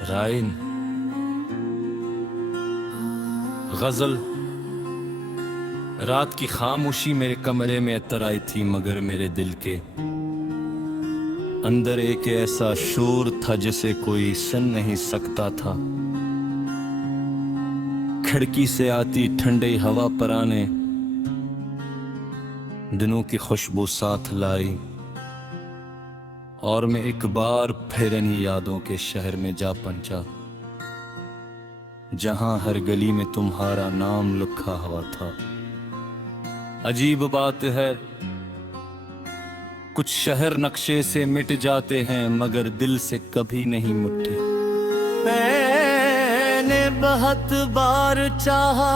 राइन गजल। रात की खामोशी मेरे कमरे में अतर आई थी, मगर मेरे दिल के अंदर एक ऐसा शोर था जिसे कोई सुन नहीं सकता था। खिड़की से आती ठंडी हवा पर आने दिनों की खुशबू साथ लाई, और मैं एक बार फिर इन्हीं यादों के शहर में जा पहुंचा, जहां हर गली में तुम्हारा नाम लिखा हुआ था। अजीब बात है, कुछ शहर नक्शे से मिट जाते हैं मगर दिल से कभी नहीं मिटे। मैंने बहुत बार चाहा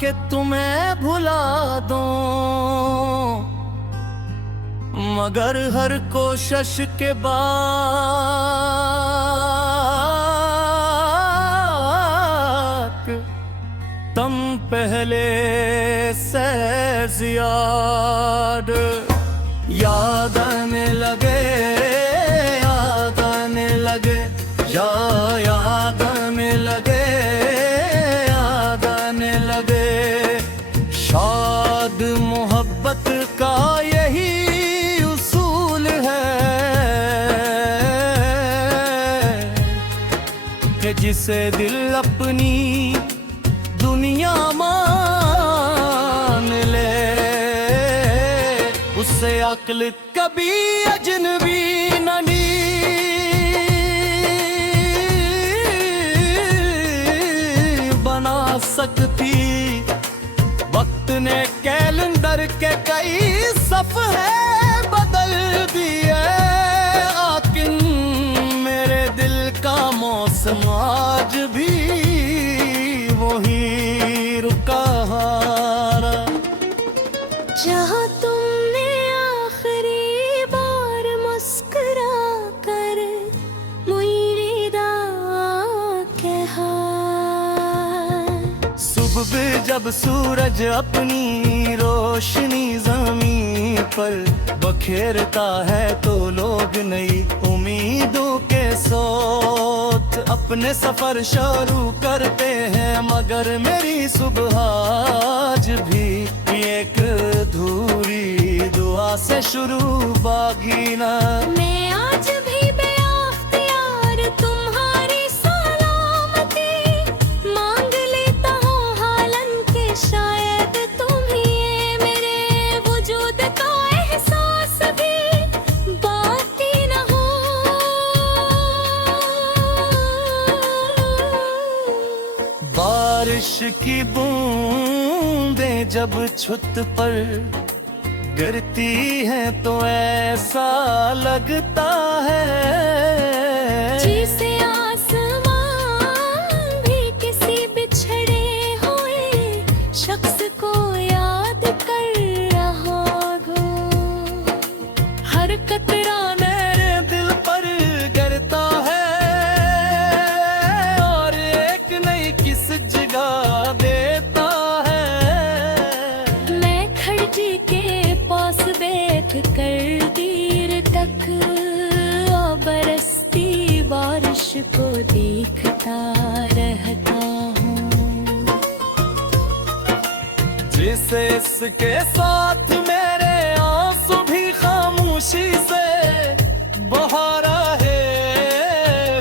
कि तुम्हें भुला दूं, मगर हर कोशिश के बाद तुम पहले से ज्यादा याद आने लगे, याद आने लगे, याद आने लगे, याद आने लगे। शायद मोहब्बत का यही उसूल है कि जिसे दिल अपनी दुनिया मान ले, उससे अक्ल कभी अजनबी नहीं बना सकती। वक्त ने कैलेंडर के कई सफ़े बदल दिए, लेकिन मेरे दिल का मौसम आज भी वही रुका हारा। जहाँ तुमने आखिरी बार मुस्कुरा कर मुझे कहा, सुबह जब सूरज अपनी रोशनी ज़मीन पर बखेरता है तो लोग नई उम्मीदों के साथ अपने सफर शुरू करते हैं, मगर मेरी सुबह आज भी एक अधूरी दुआ से शुरू बागी ना। मैं आज भी बेअख्तियार तुम्हारी सलामती मांग लेता हूँ, हालांकि शायद तुम्हें मेरे वजूद का एहसास भी बाकी न हो। बारिश की बूंदें जब छत पर गिरती हैं तो ऐसा लगता है जैसे आसमान भी किसी बिछड़े हुए शख्स को याद कर रहा हो। हर कतरा मेरे दिल पर गिरता है और एक नई किस जगह देता है। मैं खिड़की के पास बैठ कर देर तक बरसती बारिश को देखता रहता हूँ, जिसे इसके साथ मेरे आंसू भी खामोशी से बहा रहे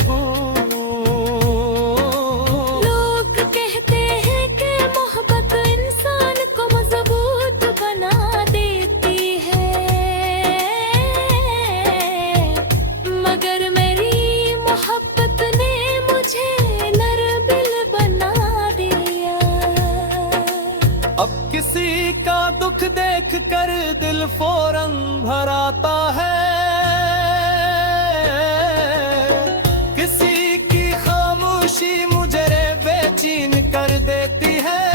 हूँ। लोग कहते हैं कि मोहब्बत इंसान को मजबूत बना देती है, मगर मेरी मोहब्बत ने मुझे नरदिल बना दिया। अब किसी का दुख देख कर दिल फौरन भर आता है, किसी की खामोशी मुझे बेचैन कर देती है,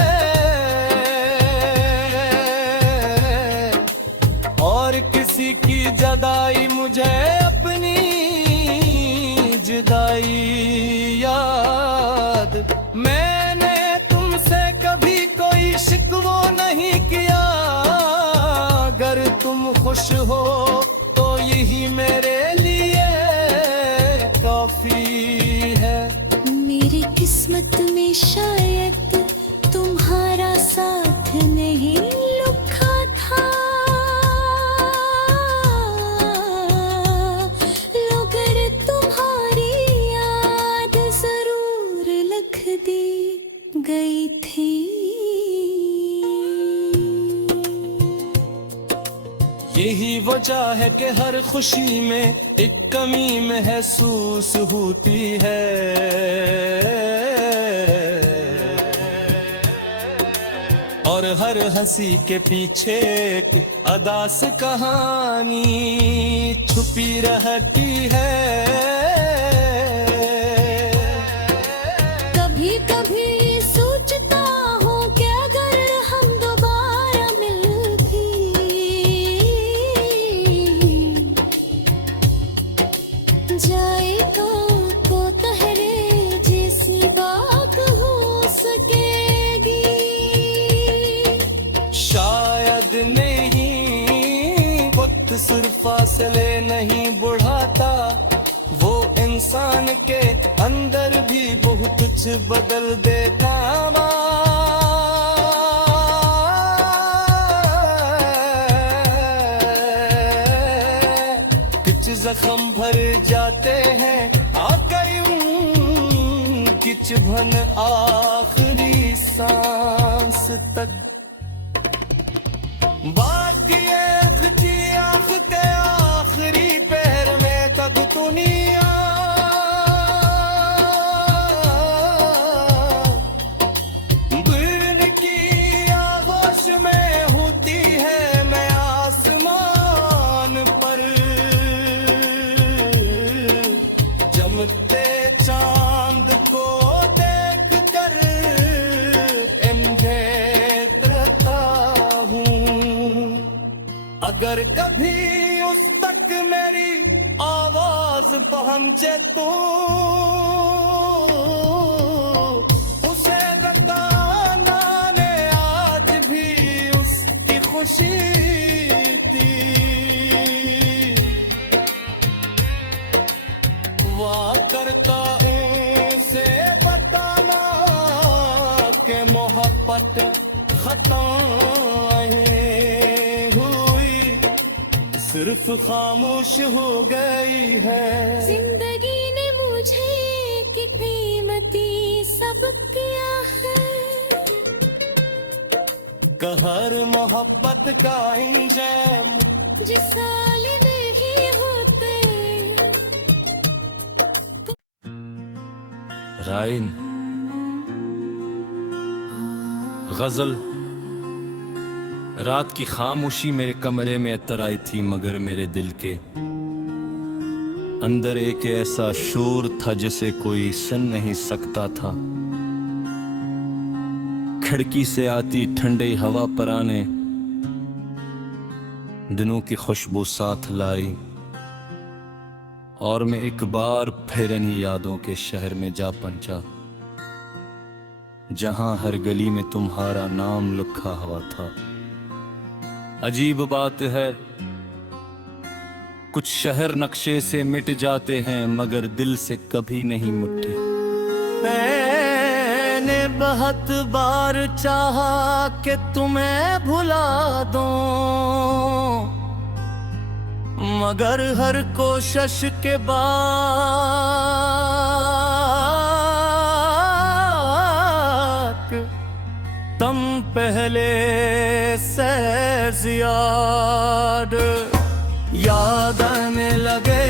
और किसी की जुदाई मुझे अपनी जुदाई याद। मैंने तुमसे कभी कोई शिकवा नहीं किया, अगर तुम खुश हो तो यही मेरे लिए काफी है। मेरी किस्मत में शायद तुम्हारा साथ नहीं लिखा था, मगर तुम्हारी याद जरूर लिख दी गई थी। यही वजह है कि हर खुशी में एक कमी महसूस होती है, और हर हंसी के पीछे एक अदास कहानी छुपी रहती है। कभी कभी सोचता हूँ कि अगर हम दोबारा मिल भी जाएगा तो तहरे जैसी बात हो सकेगी। शायद नहीं, वक्त सिर्फ फासले नहीं बढ़ाता, वो इंसान के अंदर भी बहुत कुछ बदल देता। कुछ जख्म भर जाते हैं किच भन आखिरी सांस तक। बाकी आख के आखिरी पैर में तक दुनिया दिन की आगोश में होती है। मैं आसमान पर जमते चांद को देख कर इम्भेत्रता हूँ। अगर कभी उस तक मेरी आवाज पहुंचे तो उसे बताना ने आज भी उसकी खुशी थी। वाह करता से बताना के मोहब्बत खत्म हुई, सिर्फ खामोश हो गई है। जिंदगी ने मुझे की कीमती सबक दिया है, कहर मोहब्बत का इंजाम जिसाल नहीं होते। राइन गजल। रात की खामोशी मेरे कमरे में अतर आई थी, मगर मेरे दिल के अंदर एक ऐसा शोर था जिसे कोई सुन नहीं सकता था। खिड़की से आती ठंडी हवा पर आने दिनों की खुशबू साथ लाई, और मैं एक बार फिर इन्हीं यादों के शहर में जा पहुंचा, जहां हर गली में तुम्हारा नाम लिखा हुआ था। अजीब बात है, कुछ शहर नक्शे से मिट जाते हैं मगर दिल से कभी नहीं मिटे। मैंने बहुत बार चाहा कि तुम्हें भुला दूं, मगर हर कोशिश के बाद तुम पहले से ज्यादा याद आने लगे,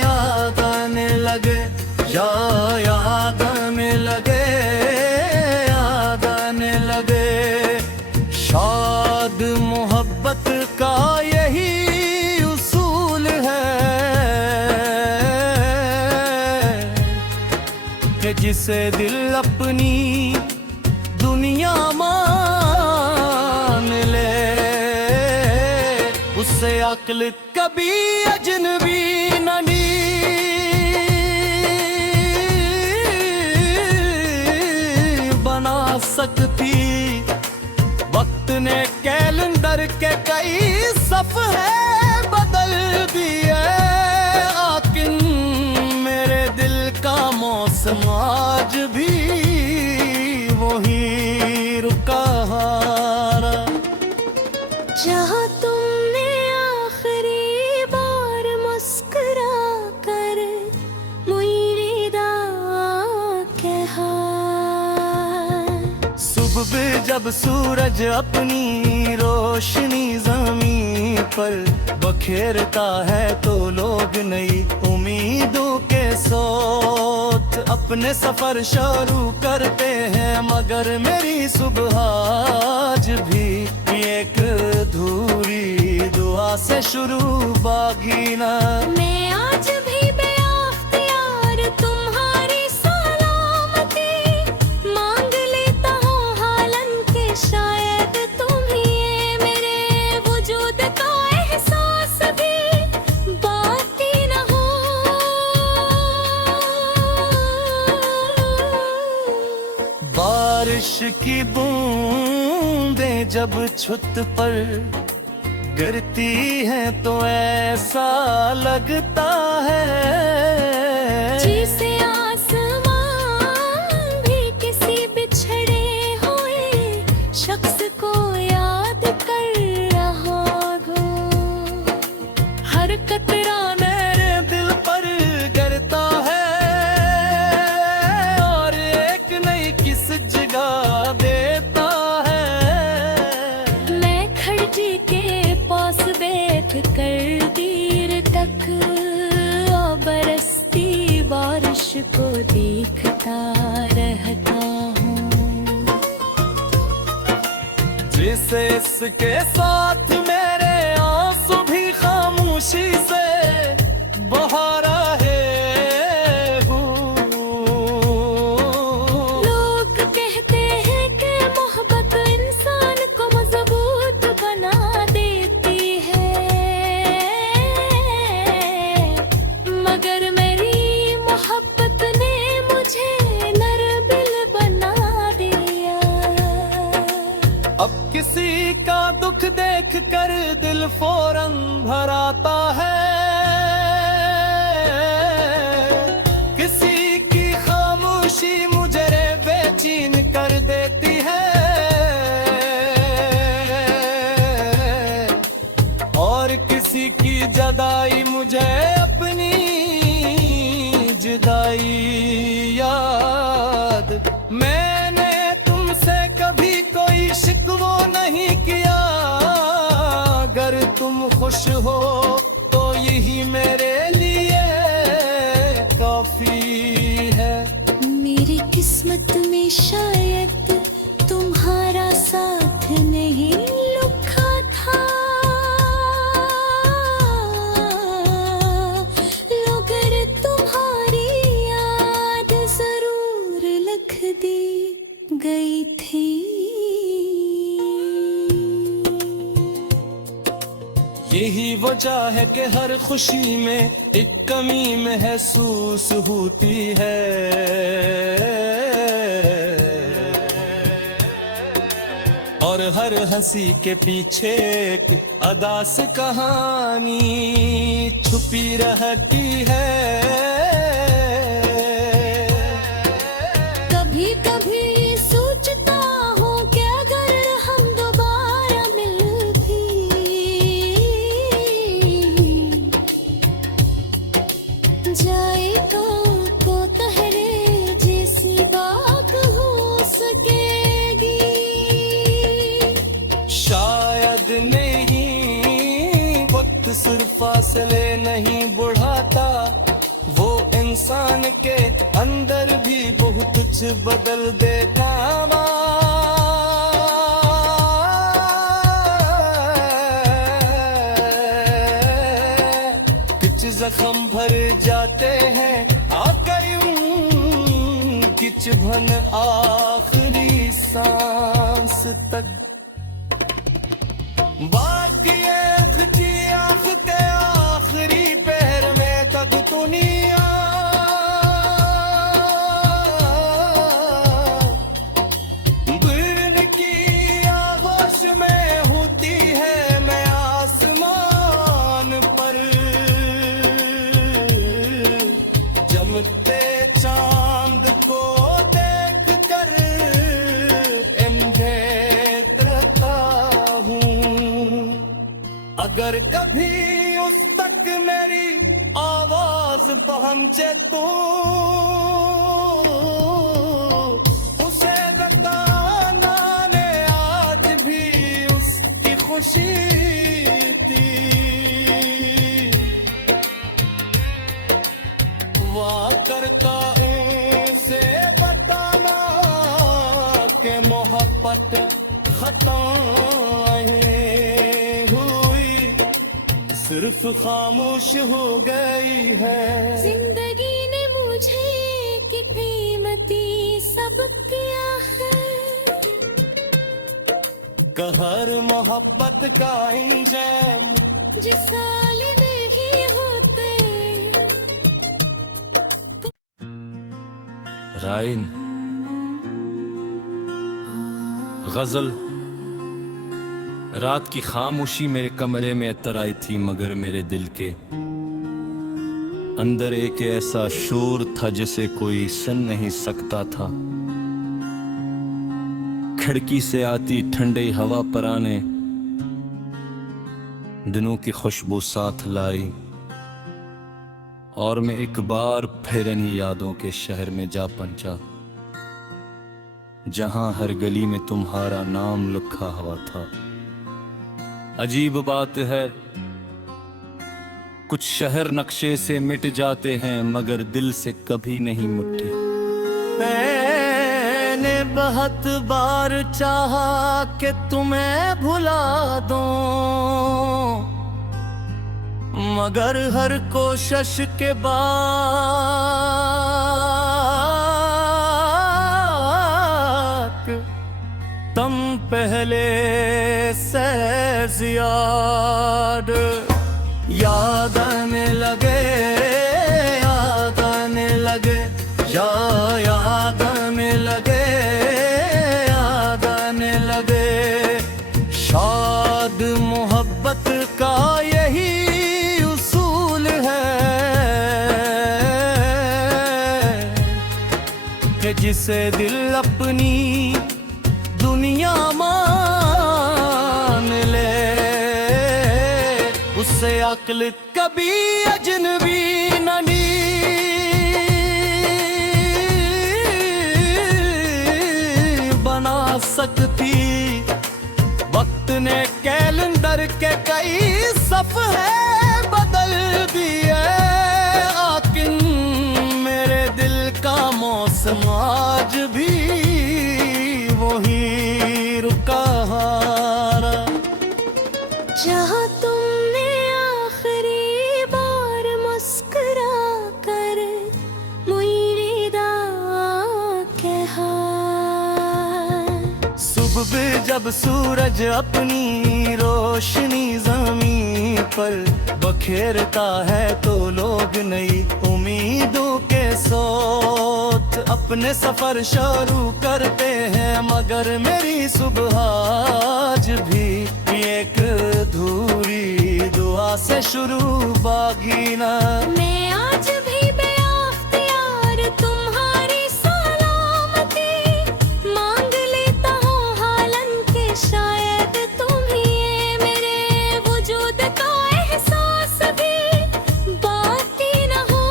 याद आने लगे, याद आने लगे, याद आने लगे। शायद मोहब्बत का यही उसूल है कि जिसे दिल अपनी दुनिया मान ले, उससे अक्ल कभी अजनबी नहीं बना सकती। वक्त ने कैलेंडर के कई सफ़े बदल दिए, लेकिन मेरे दिल का मौसम समाज भी वही रुका हारा। जहाँ तुमने आखिरी बार मुस्कुरा कर मुझे दा कहा। सुबह जब सूरज अपनी रोशनी जमीन पर बखेरता है तो लोग नई उम्मीदों के सोत अपने सफर शुरू करते हैं। मगर मेरी सुबह आज भी एक अधूरी दुआ से शुरू बागी ना। मैं आज भी बेअख्तियार तुम्हारी सलामती मांग लेता हूँ हालन के। शायद तुम ही मेरे वजूद का एहसास भी बाकी न हो। बारिश की बूंदें जब छत पर गिरती हैं तो ऐसा लगता है जिसे आसमान भी किसी बिछड़े हुए शख्स को याद कर रहा हो। हर कतरा मेरे दिल पर गिरता है और एक नई किस जगह देता है। मैं खड़जी के पास बैठ कर देर तक बरसती बारिश को देखता रहता हूँ। जिसे इसके साथ मेरे आंसू भी खामोशी से बहा रहे हूँ। लोग कहते हैं कि मोहब्बत इंसान को मजबूत बना देती है, मगर मेरी मोहब्बत ने मुझे नरबिल बना दिया। अब किसी का दुख देख कर दिल फौरन भर आता है। किसी की खामोशी मुझे बेचैन कर देती है और किसी की जुदाई मुझे अपनी जुदाई याद। मैंने तुमसे कभी कोई शिकवा नहीं किया। अगर तुम खुश हो तो यही मेरे लिए काफी है। मेरी किस्मत में शायद तुम्हारा साथ नहीं लिखा था, मगर तुम्हारी याद जरूर लिख दी गई थी। यही वजह है कि हर खुशी में एक कमी महसूस होती है और हर हंसी के पीछे एक अदास कहानी छुपी रहती है। कभी कभी सोचता हूँ कि अगर हम दोबारा मिलती जाए तो तहरे जैसी बात हो सकेगी। शायद नहीं, वक्त सिर्फ फासले नहीं बढ़ाता, वो इंसान के अंदर भी बहुत कुछ बदल देता। कुछ जख्म भर जाते हैं किच भन आखिरी सांस तक। बाकी आँख के आखिरी पैर में तक दुनिया गिरन की आगोश में होती है। मैं आसमान पर जमते चाँद चांद को देख कर इंधेर रहता हूँ। अगर कभी उस तक मेरी आवाज पहुंचे तो उसे बताना ने आज भी उसकी खुशी थी। वाह करता से बताना के मोहब्बत खताएं हुई, सिर्फ खामोश हो गई है। जिंदगी ने मुझे की कीमती सबक दिया है। कहर मोहब्बत का इंजन जिस साल नहीं होते। राइन गजल। रात की खामोशी मेरे कमरे में अतर आई थी, मगर मेरे दिल के अंदर एक ऐसा शोर था जिसे कोई सुन नहीं सकता था। खिड़की से आती ठंडी हवा पर आने दिनों की खुशबू साथ लाई, और मैं एक बार फिर इन्हीं यादों के शहर में जा पहुंचा, जहां हर गली में तुम्हारा नाम लिखा हुआ था। अजीब बात है, कुछ शहर नक्शे से मिट जाते हैं मगर दिल से कभी नहीं मिटते। मैंने बहुत बार चाहा कि तुम्हें भुला दूं, मगर हर कोशिश के बाद तुम पहले से ज्यादा याद आने लगे, याद आने लगे, याद आने लगे, याद आने लगे। शायद मोहब्बत का यही उसूल है कि जिसे दिल अपनी दुनिया मान ले, उससे अक्ल कभी अजनबी नहीं बना सकती। वक्त ने कैलेंडर के कई सफ़े बदल दिए, लेकिन मेरे दिल का मौसम आज भी वही रुका हारा। जहाँ तुमने आखिरी बार मुस्कुरा कर मुझे कहा, सुबह जब सूरज अपनी रोशनी ज़मीन पर बखेरता है तो लोग नई उम्मीदों के सोच अपने सफर शुरू करते हैं, मगर मेरी सुबह आज भी एक अधूरी दुआ से शुरू बागी ना। मैं आज भी बेअख्तियार तुम्हारी सलामती मांग लेता हूँ हालन के, शायद तुम ही मेरे वजूद का एहसास भी बाकी न हो।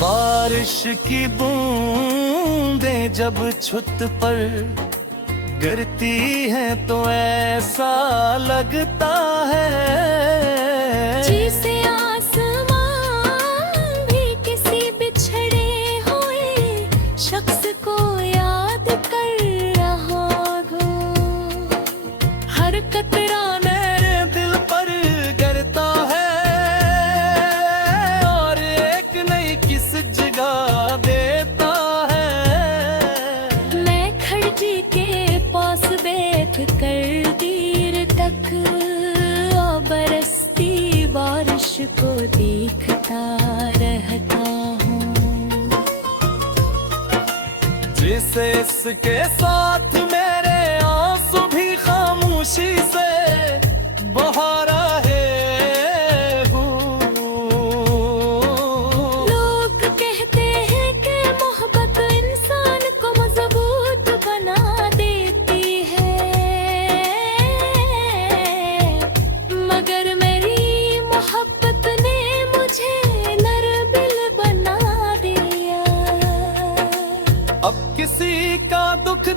बारिश की बूंदें जब छत पर गिरती हैं तो ऐसा लगता है जिसे आसमान भी किसी बिछड़े हुए शख्स को याद कर रहा हो। हर कतरा मेरे दिल पर गिरता है और एक नई किस जगह देता है। मैं खड़की के पास बैठ कर देर तक बरसती बारिश को देखता रहता हूँ। जिसे इसके साथ मेरे आंसू भी खामोशी से बहा रहे हूँ।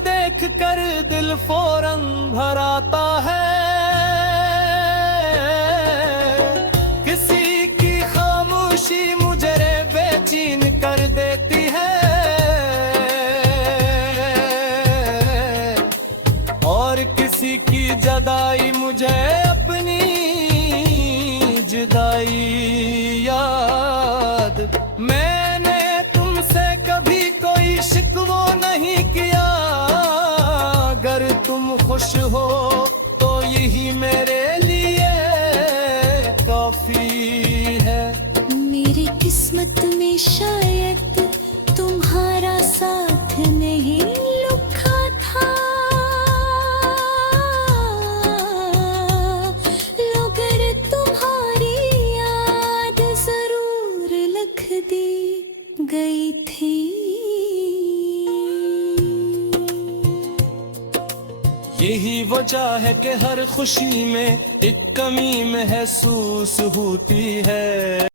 देख कर दिल फौरन भर आता है, किसी की खामोशी मुझे बेचैन कर देती है, और किसी की जुदाई मुझे अपनी जुदाई याद। मैंने तुमसे कभी कोई शिकवा नहीं किया, अगर तुम खुश हो तो यही मेरे लिए काफी है। मेरी किस्मत में शायद तुम्हारा साथ नहीं लिखा था, मगर तुम्हारी याद जरूर लिख दी गई थी। यही वजह है कि हर खुशी में एक कमी महसूस होती है।